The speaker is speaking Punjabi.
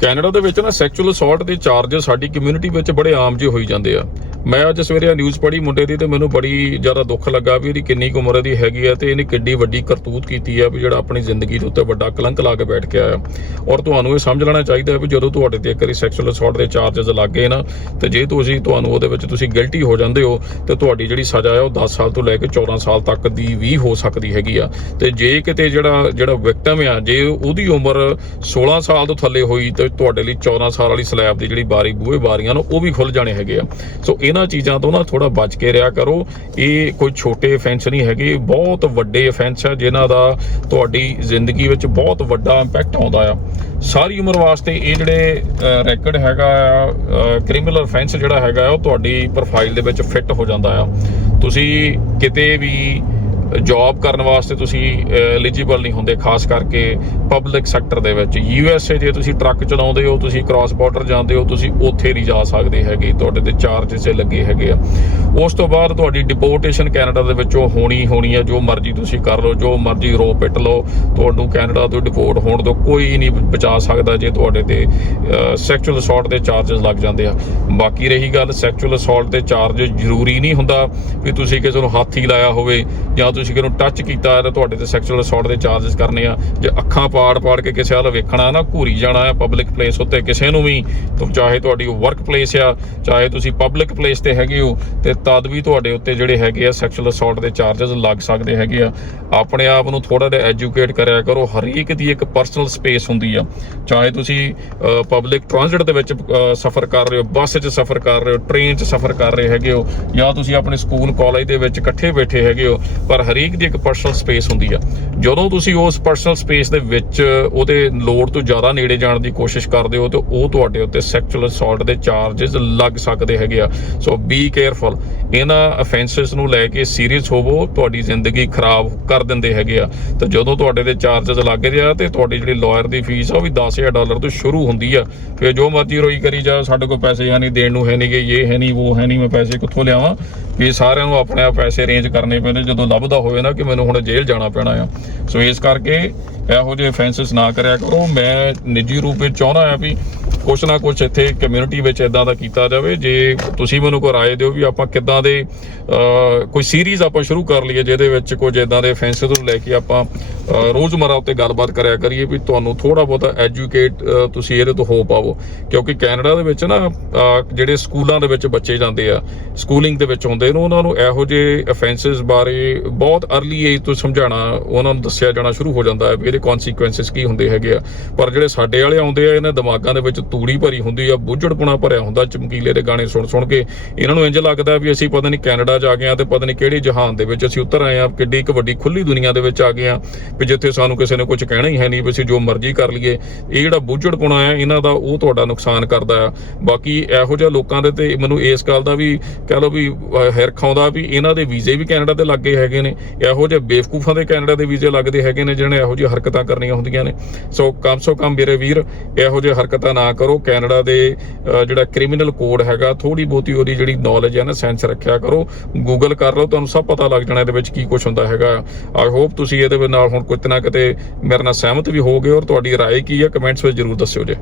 ਕੈਨੇਡਾ ਦੇ ਵਿੱਚ ਨਾ ਸੈਕਸ਼ੂਅਲ ਅਸੌਲਟ ਦੇ ਚਾਰजेस ਸਾਡੀ ਕਮਿਊਨਿਟੀ ਵਿੱਚ ਬੜੇ ਆਮ ਜਿਹੇ ਹੋਈ ਜਾਂਦੇ ਆ। ਮੈਂ ਅੱਜ ਸਵੇਰੇ ਨਿਊਜ਼ ਪੜ੍ਹੀ ਮੁੰਡੇ ਦੀ ਤੇ ਮੈਨੂੰ ਬੜੀ ਜ਼ਿਆਦਾ ਦੁੱਖ ਲੱਗਾ ਵੀ ਇਹਦੀ ਕਿੰਨੀ ਉਮਰ ਦੀ ਹੈਗੀ ਆ ਤੇ ਇਹਨੇ ਕਿੱਡੀ ਵੱਡੀ ਕਰਤੂਤ ਕੀਤੀ ਆ ਵੀ ਜਿਹੜਾ ਆਪਣੀ ਜ਼ਿੰਦਗੀ ਦੇ ਉੱਤੇ ਵੱਡਾ ਕਲੰਕ ਲਾ ਕੇ ਬੈਠ ਕੇ ਆਇਆ ਔਰ ਤੁਹਾਨੂੰ ਇਹ ਸਮਝ ਲੈਣਾ ਚਾਹੀਦਾ ਹੈ ਵੀ ਜਦੋਂ ਤੁਹਾਡੇ ਤੇ ਇੱਕ ਵਾਰੀ ਸੈਕਸ਼ੂਅਲ ਅਸੌਲਟ ਦੇ ਚਾਰजेस ਲੱਗ ਗਏ ਨਾ, ਤੇ ਜੇ ਤੁਸੀਂ ਤੁਹਾਨੂੰ ਉਹਦੇ ਵਿੱਚ ਤੁਸੀਂ ਗਿਲਟੀ ਹੋ ਜਾਂਦੇ ਹੋ, ਤੇ ਤੁਹਾਡੀ ਜਿਹੜੀ ਸਜ਼ਾ ਹੈ ਉਹ 10 ਸਾਲ ਤੋਂ ਲੈ ਕੇ 14 ਸਾਲ ਤੱਕ ਦੀ ਵੀ ਹੋ ਸਕਦੀ ਹੈਗੀ ਆ। ਤੇ ਜੇ ਕਿਤੇ ਜਿਹੜਾ ਜਿਹੜਾ ਵਿਕਟਮ ਆ, ਜੇ ਉਹਦੀ ਉਮਰ 16 ਸਾਲ ਤੋਂ ਥੱਲੇ ਹੋਈ ਤੇ ਤੁਹਾਡੇ ਲਈ 14 ਸਾਲ ਵਾਲੀ ਸਲੈਬ ਦੀ ਜਿਹੜੀ ਬਾਰੀ ਬੂਹੇ ਬਾਰੀਆਂ ਨੇ ਉਹ ਵੀ ਖੁੱਲ ਜਾਣੇ ਹੈਗੇ ਆ। ਸੋ ਇਹਨਾਂ ਚੀਜ਼ਾਂ ਤੋਂ ਨਾ ਥੋੜਾ ਬਚ ਕੇ ਰਿਹਾ ਕਰੋ। ਇਹ ਕੋਈ ਛੋਟੇ ਅਫੈਂਸ ਨਹੀਂ ਹੈਗੇ ਬਹੁਤ ਵੱਡੇ ਅਫੈਂਸ ਆ ਜਿਨ੍ਹਾਂ ਦਾ ਤੁਹਾਡੀ ਜ਼ਿੰਦਗੀ ਵਿੱਚ ਬਹੁਤ ਵੱਡਾ ਇੰਪੈਕਟ ਆਉਂਦਾ ਆ। ਸਾਰੀ ਉਮਰ ਵਾਸਤੇ ਇਹ ਜਿਹੜੇ ਰੈਕਡ ਹੈਗਾ ਆ ਕ੍ਰਿਮੀਨਲ ਅਫੈਂਸ ਜਿਹੜਾ ਹੈਗਾ ਆ, ਉਹ ਤੁਹਾਡੀ ਪ੍ਰੋਫਾਈਲ ਦੇ ਵਿੱਚ ਫਿੱਟ ਹੋ ਜਾਂਦਾ ਆ। ਤੁਸੀਂ ਕਿਤੇ ਵੀ ਜੌਬ ਕਰਨ ਵਾਸਤੇ ਤੁਸੀਂ ਐਲੀਜੀਬਲ ਨਹੀਂ ਹੁੰਦੇ, ਖਾਸ ਕਰਕੇ ਪਬਲਿਕ ਸੈਕਟਰ ਦੇ ਵਿੱਚ। ਯੂ ਐੱਸ ਏ ਜੇ ਤੁਸੀਂ ਟਰੱਕ ਚਲਾਉਂਦੇ ਹੋ, ਤੁਸੀਂ ਕ੍ਰਾਸ ਬਾਰਡਰ ਜਾਂਦੇ ਹੋ, ਤੁਸੀਂ ਉੱਥੇ ਨਹੀਂ ਜਾ ਸਕਦੇ ਹੈਗੇ। ਤੁਹਾਡੇ ਤੇ ਚਾਰਜਸ ਲੱਗੇ ਹੈਗੇ ਆ। ਉਸ ਤੋਂ ਬਾਅਦ ਤੁਹਾਡੀ ਡਿਪੋਰਟੇਸ਼ਨ ਕੈਨੇਡਾ ਦੇ ਵਿੱਚੋਂ ਹੋਣੀ ਹੋਣੀ ਆ। ਜੋ ਮਰਜ਼ੀ ਤੁਸੀਂ ਕਰ ਲਓ, ਜੋ ਮਰਜ਼ੀ ਰੋ ਪਿੱਟ ਲਓ, ਤੁਹਾਨੂੰ ਕੈਨੇਡਾ ਤੋਂ ਡਿਪੋਰਟ ਹੋਣ ਤੋਂ ਕੋਈ ਨਹੀਂ ਬਚਾ ਸਕਦਾ ਜੇ ਤੁਹਾਡੇ ਤੇ ਸੈਕਸ਼ੂਅਲ ਅਸੌਲਟ ਦੇ ਚਾਰजेस ਲੱਗ ਜਾਂਦੇ ਆ। ਬਾਕੀ ਰਹੀ ਗੱਲ ਸੈਕਸ਼ੂਅਲ ਅਸੌਲਟ ਦੇ ਚਾਰਜ ਜ਼ਰੂਰੀ ਨਹੀਂ ਹੁੰਦਾ ਵੀ ਤੁਸੀਂ ਕਿਸੇ ਨੂੰ ਹੱਥ ਹੀ ਲਾਇਆ ਹੋਵੇ ਜਾਂ ਤੁਸੀਂ ਕਿਹਨੂੰ ਟੱਚ ਕੀਤਾ ਤਾਂ ਤੁਹਾਡੇ ਤੇ ਸੈਕਸ਼ੂਅਲ ਅਸੌਲਟ ਦੇ ਚਾਰजेस ਕਰਨੇ ਆ। ਜੇ ਅੱਖਾਂ ਪਾੜ-ਪਾੜ ਕੇ ਕਿਸੇ ਹਾਲ ਵੇਖਣਾ ਨਾ, ਘੂਰੀ ਜਾਣਾ ਹੈ ਪਬਲਿਕ ਪਲੇਸ ਉੱਤੇ ਕਿਸੇ ਨੂੰ ਵੀ ਤੁਮ ਚਾਹੇ ਤੁਹਾਡੀ ਵਰਕ ਪਲੇਸ ਆ, ਚਾਹੇ ਤੁਸੀਂ ਪਬਲਿਕ ਪਲੇਸ ਤੇ ਹੈਗੇ ਹੋ, ਤੇ ਤਦ ਵੀ ਤੁਹਾਡੇ ਉੱਤੇ ਜਿਹੜੇ ਹੈਗੇ ਆ ਸੈਕਸ਼ੂਅਲ ਅਸੌਲਟ ਦੇ ਚਾਰजेस ਲੱਗ ਸਕਦੇ ਹੈਗੇ ਆ। ਆਪਣੇ ਆਪ ਨੂੰ ਥੋੜਾ ਜਿਹਾ ਐਜੂਕੇਟ ਕਰਿਆ ਕਰੋ, ਹਰੇਕ ਦੀ ਇੱਕ ਪਰਸਨਲ ਸਪੇਸ ਹੁੰਦੀ ਆ। ਚਾਹੇ ਤੁਸੀਂ ਪਬਲਿਕ ਟ੍ਰਾਂਜ਼ਿਟ ਦੇ ਵਿੱਚ ਸਫ਼ਰ ਕਰ ਰਹੇ ਹੋ, ਬੱਸ 'ਚ ਸਫ਼ਰ ਕਰ ਰਹੇ ਹੋ ਟ੍ਰੇਨ 'ਚ ਸਫ਼ਰ ਕਰ ਰਹੇ ਹੈਗੇ ਹੋ, ਜਾਂ ਤੁਸੀਂ ਆਪਣੇ ਸਕੂਲ ਕਾਲਜ ਦੇ ਵਿੱਚ ਇਕੱਠੇ ਬੈਠੇ ਹੈਗੇ ਹੋ, ਪਰ ਹਰੇਕ ਦੀ ਇੱਕ ਪਰਸਨਲ ਸਪੇਸ ਹੁੰਦੀ ਆ। ਜਦੋਂ ਤੁਸੀਂ ਉਸ ਪਰਸਨਲ ਸਪੇਸ ਦੇ ਵਿੱਚ ਉਹਦੇ ਲੋੜ ਤੋਂ ਜ਼ਿਆਦਾ ਨੇੜੇ ਜਾਣ ਦੀ ਕੋਸ਼ਿਸ਼ ਕਰਦੇ ਹੋ, ਤੇ ਉਹ ਤੁਹਾਡੇ ਉੱਤੇ ਸੈਕਚੁਅਲ ਅਸੌਲਟ ਦੇ ਚਾਰजेस ਲੱਗ ਸਕਦੇ ਹੈਗੇ ਆ। ਸੋ ਬੀ ਕੇਅਰਫੁਲ ਇਹਨਾਂ ਅਫੈਂਸਸ ਨੂੰ ਲੈ ਕੇ ਸੀਰੀਅਸ ਹੋਵੋ, ਤੁਹਾਡੀ ਜ਼ਿੰਦਗੀ ਖਰਾਬ ਕਰ ਦਿੰਦੇ ਹੈਗੇ ਆ। ਤੇ ਜਦੋਂ ਤੁਹਾਡੇ ਦੇ ਚਾਰजेस ਲੱਗ ਆ, ਤੇ ਤੁਹਾਡੀ ਜਿਹੜੀ ਲਾਇਰ ਦੀ ਫੀਸ ਆ, ਉਹ ਵੀ 10000 ਡਾਲਰ ਤੋਂ ਸ਼ੁਰੂ ਹੁੰਦੀ ਆ। ਫਿਰ ਜੋ ਮਰਜ਼ੀ ਰੋਈ ਕਰੀ ਜਾ, ਸਾਡੇ ਕੋਲ ਪੈਸੇ ਯਾਨੀ ਦੇਣ ਨੂੰ ਹੈ ਨਹੀਂਗੇ ਇਹ ਹੈ ਨਹੀਂ, ਉਹ ਹੈ ਨਹੀਂ, ਮੈਂ ਪੈਸੇ ਕਿੱਥੋਂ ਲਿਆਵਾਂ? ਇਹ ਸਾਰਿਆਂ ਨੂੰ ਆਪਣੇ ਆਪ ਪੈਸੇ ਅਰੇਂਜ ਕਰਨੇ ਪੈਂਦੇ, ਜਦੋਂ ਲੱਭਦਾ ਹੋਵੇ ਨਾ ਕਿ ਮੈਨੂੰ ਹੁਣ ਜੇਲ੍ਹ ਜਾਣਾ ਪੈਣਾ ਆ। ਸੋ ਇਸ ਕਰਕੇ ਇਹੋ ਜਿਹੇ ਅਫੈਂਸਸ ਨਾ ਕਰਿਆ ਕਰੋ। ਮੈਂ ਨਿੱਜੀ ਰੂਪ ਵਿੱਚ ਚਾਹੁੰਦਾ ਆ ਵੀ ਕੁਛ ਨਾ ਕੁਛ ਇੱਥੇ ਕਮਿਊਨਿਟੀ ਵਿੱਚ ਇਦਾਂ ਦਾ ਕੀਤਾ ਜਾਵੇ, ਜੇ ਤੁਸੀਂ ਮੈਨੂੰ ਕੋਈ ਰਾਏ ਦਿਓ ਵੀ ਆਪਾਂ ਕਿੱਦਾਂ ਦੇ ਕੋਈ ਸੀਰੀਜ਼ ਆਪਾਂ ਸ਼ੁਰੂ ਕਰ ਲਈਏ, ਜਿਹਦੇ ਵਿੱਚ ਕੁਝ ਇਦਾਂ ਦੇ ਅਫੈਂਸਸ ਨੂੰ ਲੈ ਕੇ ਆਪਾਂ ਰੋਜ਼ਮਰਾ ਉੱਤੇ ਗੱਲਬਾਤ ਕਰਿਆ ਕਰੀਏ ਵੀ ਤੁਹਾਨੂੰ ਥੋੜਾ ਬਹੁਤਾ ਐਜੂਕੇਟ ਤੁਸੀਂ ਇਹਦੇ ਤੋਂ ਹੋ ਪਾਵੋ। ਕਿਉਂਕਿ ਕੈਨੇਡਾ ਦੇ ਵਿੱਚ ਨਾ ਜਿਹੜੇ ਸਕੂਲਾਂ ਦੇ ਵਿੱਚ ਬੱਚੇ ਜਾਂਦੇ ਆ ਸਕੂਲਿੰਗ ਦੇ ਵਿੱਚ ਹੁੰਦੇ ਨੇ, ਉਹਨਾਂ ਨੂੰ ਇਹੋ ਜਿਹੇ ਅਫੈਂਸਸ ਬਾਰੇ ਬਹੁਤ अर्ਲੀ ਏਜ ਤੋਂ ਸਮਝਾਉਣਾ, ਉਹਨਾਂ ਨੂੰ ਦੱਸਿਆ ਜਾਣਾ ਸ਼ੁਰੂ ਹੋ ਜਾਂਦਾ ਹੈ ਵੀ ਇਹਦੇ ਕਨਸੀਕੁਐਂਸਸ ਕੀ ਹੁੰਦੇ ਹੈਗੇ ਆ। ਪਰ ਜਿਹੜੇ ਸਾਡੇ ਵਾਲੇ ਆਉਂਦੇ ਆ, ਇਹਨਾਂ ਦਿਮਾਗਾਂ ਦੇ ਵਿੱਚ ਤੂੜੀ ਭਰੀ ਹੁੰਦੀ ਆ ਬੁੱਝੜਪੁਣਾ ਭਰਿਆ ਹੁੰਦਾ, ਚਮਕੀਲੇ ਦੇ ਗਾਣੇ ਸੁਣ ਸੁਣ ਕੇ। ਇਹਨਾਂ ਨੂੰ ਇੰਜ ਲੱਗਦਾ ਵੀ ਅਸੀਂ ਪਤਾ ਨਹੀਂ ਕੈਨੇਡਾ ਜਾ ਗਏ ਆ ਤੇ ਪਤਾ ਨਹੀਂ ਕਿਹੜੇ ਜਹਾਨ ਦੇ ਵਿੱਚ ਅਸੀਂ ਉਤਰ ਆਏ ਆ, ਕਿੱਡੀ ਇੱਕ ਵੱਡੀ ਖੁੱਲੀ ਦੁਨੀਆ ਦੇ ਵਿੱਚ ਆ ਗਏ ਆ, ਵੀ ਜਿੱਥੇ ਸਾਨੂੰ ਕਿਸੇ ਨੇ ਕੁਝ ਕਹਿਣਾ ਹੀ ਹੈ ਨਹੀਂ, ਵੀ ਅਸੀਂ ਜੋ ਮਰਜ਼ੀ ਕਰ ਲਈਏ। ਇਹ ਜਿਹੜਾ ਬੁੱਝੜਪੁਣਾ ਆ, ਇਹਨਾਂ ਦਾ ਉਹ ਤੁਹਾਡਾ ਨੁਕਸਾਨ ਕਰਦਾ ਆ। ਬਾਕੀ ਇਹੋ ਜਿਹੇ ਲੋਕਾਂ ਦੇ ਤੇ ਮੈਨੂੰ ਇਸ ਗੱਲ ਦਾ ਵੀ ਕਹਿ ਲਓ ਵੀ ਹਿਰਖ ਆਉਂਦਾ ਵੀ ਇਹਨਾਂ ਦੇ ਵੀਜ਼ੇ ਵੀ ਕੈਨੇਡਾ ਤੇ ਲੱਗੇ ਹੈਗੇ ਨੇ। ਇਹੋ ਜਿਹੇ ਬੇਵਕੂਫਾਂ ਦੇ ਕੈਨੇਡਾ ਦੇ ਵੀਜ਼ੇ ਲੱਗਦੇ ਹੈਗੇ ਨੇ, ਜਿਹਨਾਂ ਨੇ ਇਹੋ ਜਿਹੀ ਹਰਕਤਾਂ ਕਰਨੀਆਂ ਹੁੰਦੀਆਂ ਨੇ। ਸੋ ਕਮ ਸੋ ਕਮ ਮੇਰੇ ਵੀਰ, ਇਹੋ ਜਿਹੇ ਹਰਕਤਾਂ ਨਾ ਕਰੋ ਕੈਨੇਡਾ ਦੇ ਅਹ, ਜਿਹੜਾ ਕ੍ਰਿਮੀਨਲ ਕੋਡ ਹੈਗਾ ਥੋੜੀ ਬਹੁਤੀ ਉਹਦੀ ਜਿਹੜੀ ਨੌਲੇਜ ਹੈ ਨਾ ਸੈਂਸ ਰੱਖਿਆ ਕਰੋ ਗੂਗਲ ਕਰ ਲਓ ਤੁਹਾਨੂੰ ਸਭ ਪਤਾ ਲੱਗ ਜਾਣਾ ਇਹਦੇ ਵਿੱਚ ਕੀ ਕੁਝ ਹੁੰਦਾ ਹੈਗਾ ਆਈ ਹੋਪ ਤੁਸੀਂ ਇਹਦੇ ਨਾਲ ਹੁਣ ਕਿਤੇ ਨਾ ਕਿਤੇ ਮੇਰੇ ਨਾਲ ਸਹਿਮਤ ਵੀ ਹੋਗੇ ਔਰ ਤੁਹਾਡੀ رائے ਕੀ ਹੈ ਕਮੈਂਟਸ ਵਿੱਚ ਜਰੂਰ ਦੱਸਿਓ ਜੇ